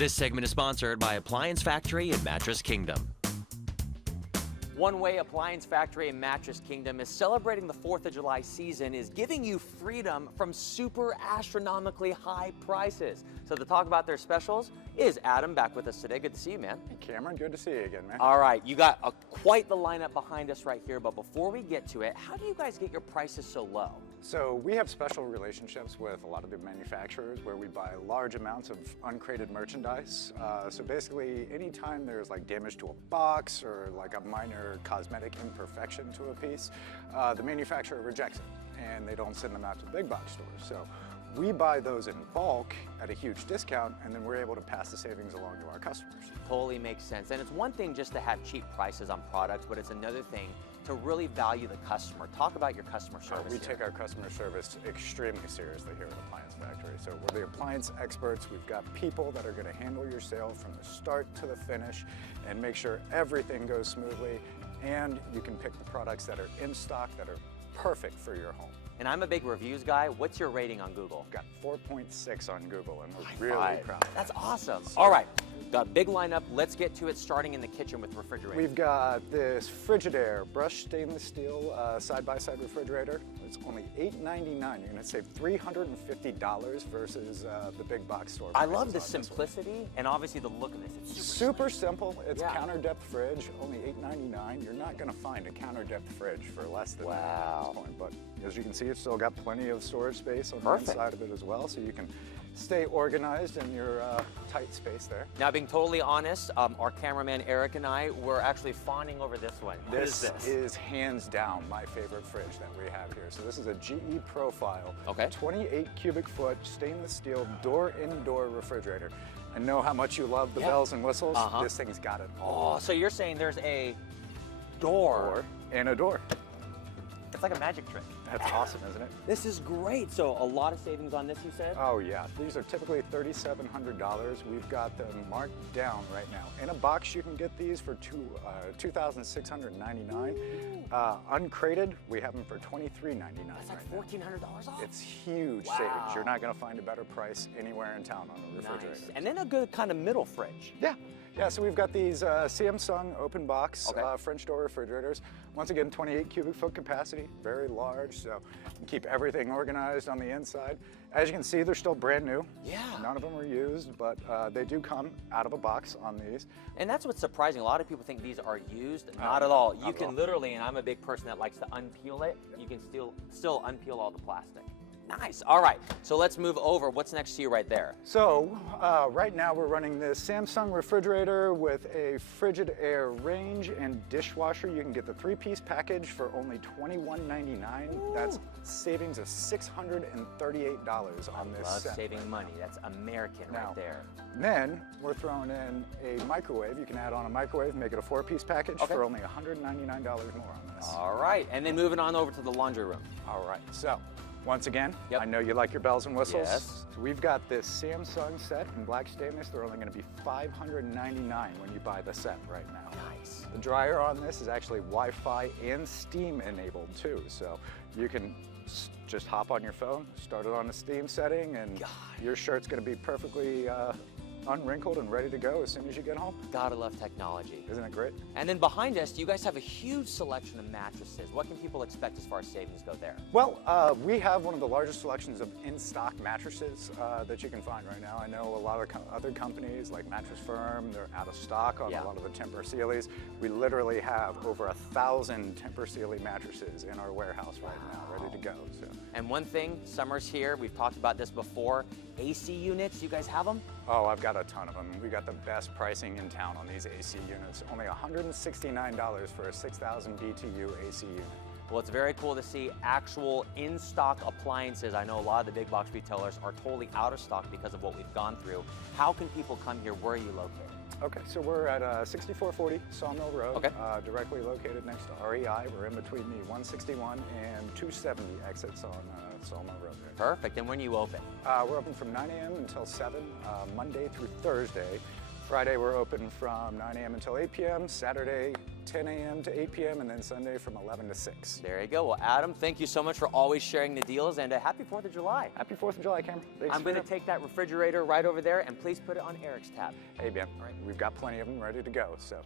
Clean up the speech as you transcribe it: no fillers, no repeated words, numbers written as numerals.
This segment is sponsored by Appliance Factory and Mattress Kingdom. One way Appliance Factory and Mattress Kingdom is celebrating the 4th of July season is giving you freedom from super astronomically high prices. So to talk about their specials is Adam, back with us today. Good to see you, man. Hey, Cameron, good to see you again, man. All right, you got quite the lineup behind us right here, but before we get to it, how do you guys get your prices so low? So we have special relationships with a lot of the manufacturers where we buy large amounts of uncrated merchandise. So basically, anytime there's like damage to a box or like a minor cosmetic imperfection to a piece, the manufacturer rejects it and they don't send them out to big box stores. So we buy those in bulk at a huge discount, and then we're able to pass the savings along to our customers. Totally makes sense. And it's one thing just to have cheap prices on products, but it's another thing to really value the customer. Talk about your customer service. We take our customer service extremely seriously here at Appliance Factory. So we're the appliance experts. We've got people that are going to handle your sale from the start to the finish and make sure everything goes smoothly, and you can pick the products that are in stock that are perfect for your home. And I'm a big reviews guy. What's your rating on Google? Got 4.6 on Google, and we're really proud of that. That's awesome. All right, got a big lineup. Let's get to it, starting in the kitchen with refrigerators. We've got this Frigidaire brushed stainless steel side-by-side refrigerator. It's only $8.99. You're gonna save $350 versus the big box store. I love the simplicity and obviously the look of this. It's super simple. It's counter depth fridge, only $8.99. You're not gonna find a counter depth fridge for less than that at this point. But as you can see, it's still got plenty of storage space on the inside of it as well, so you can stay organized in your tight space there. Now, being totally honest, our cameraman Eric and I were actually fawning over this one. What is this? This is hands down my favorite fridge that we have here. So this is a GE Profile, 28 cubic foot stainless steel door-in-door refrigerator. I know how much you love the bells and whistles. This thing's got it all. Oh, so you're saying there's a door and a door. It's like a magic trick. That's awesome, isn't it? This is great. So a lot of savings on this, you said? Oh yeah, these are typically $3,700. We've got them marked down right now. In a box, you can get these for $2,699. Uncrated, we have them for $2,399. That's like $1,400 off. It's huge savings. You're not going to find a better price anywhere in town on a refrigerator. Nice. And then a good kind of middle fridge. Yeah, so we've got these Samsung open box French door refrigerators. Once again, 28 cubic foot capacity, very large, so you can keep everything organized on the inside. As you can see, they're still brand new. Yeah. None of them are used, but they do come out of a box on these. And that's what's surprising. A lot of people think these are used. Not at all. You can literally, and I'm a big person that likes to unpeel it, you can still unpeel all the plastic. Nice. All right, so let's move over. What's next to you right there? So right now we're running this Samsung refrigerator with a Frigidaire range and dishwasher. You can get the 3-piece package for only $21.99. That's savings of $638 on this set. Saving money. That's American right there. Then we're throwing in a microwave. You can add on a microwave, make it a 4-piece package for only $199 more on this. All right, and then moving on over to the laundry room. All right, so once again, I know you like your bells and whistles. Yes. So we've got this Samsung set in black stainless. They're only going to be $599 when you buy the set right now. Nice. The dryer on this is actually Wi-Fi and Steam enabled too. So you can just hop on your phone, start it on a Steam setting, and your shirt's going to be perfectly unwrinkled and ready to go as soon as you get home. Gotta love technology. Isn't it great? And then behind us, you guys have a huge selection of mattresses. What can people expect as far as savings go there? Well, we have one of the largest selections of in-stock mattresses that you can find right now. I know a lot of other companies like Mattress Firm, they're out of stock on a lot of the Tempur Sealy's. We literally have over 1,000 Tempur Sealy mattresses in our warehouse right now, ready to go. So. And one thing, summer's here, we've talked about this before, AC units, you guys have them? Oh, I've got a ton of them. We got the best pricing in town on these AC units. Only $169 for a 6,000 BTU AC unit. Well, it's very cool to see actual in-stock appliances. I know a lot of the big box retailers are totally out of stock because of what we've gone through. How can people come here? Where are you located? Okay, so we're at 6440 Sawmill Road, directly located next to REI. We're in between the 161 and 270 exits on Sawmill Road there. Perfect, and when you open? We're open from 9 a.m. until 7, Monday through Thursday. Friday we're open from 9 a.m. until 8 p.m., Saturday 10 a.m. to 8 p.m., and then Sunday from 11 to 6. There you go. Well, Adam, thank you so much for always sharing the deals, and happy 4th of July. Happy 4th of July, Cameron. Thanks I'm going to take that refrigerator right over there, and please put it on Eric's tab. Hey, Ben, we've got plenty of them ready to go, so.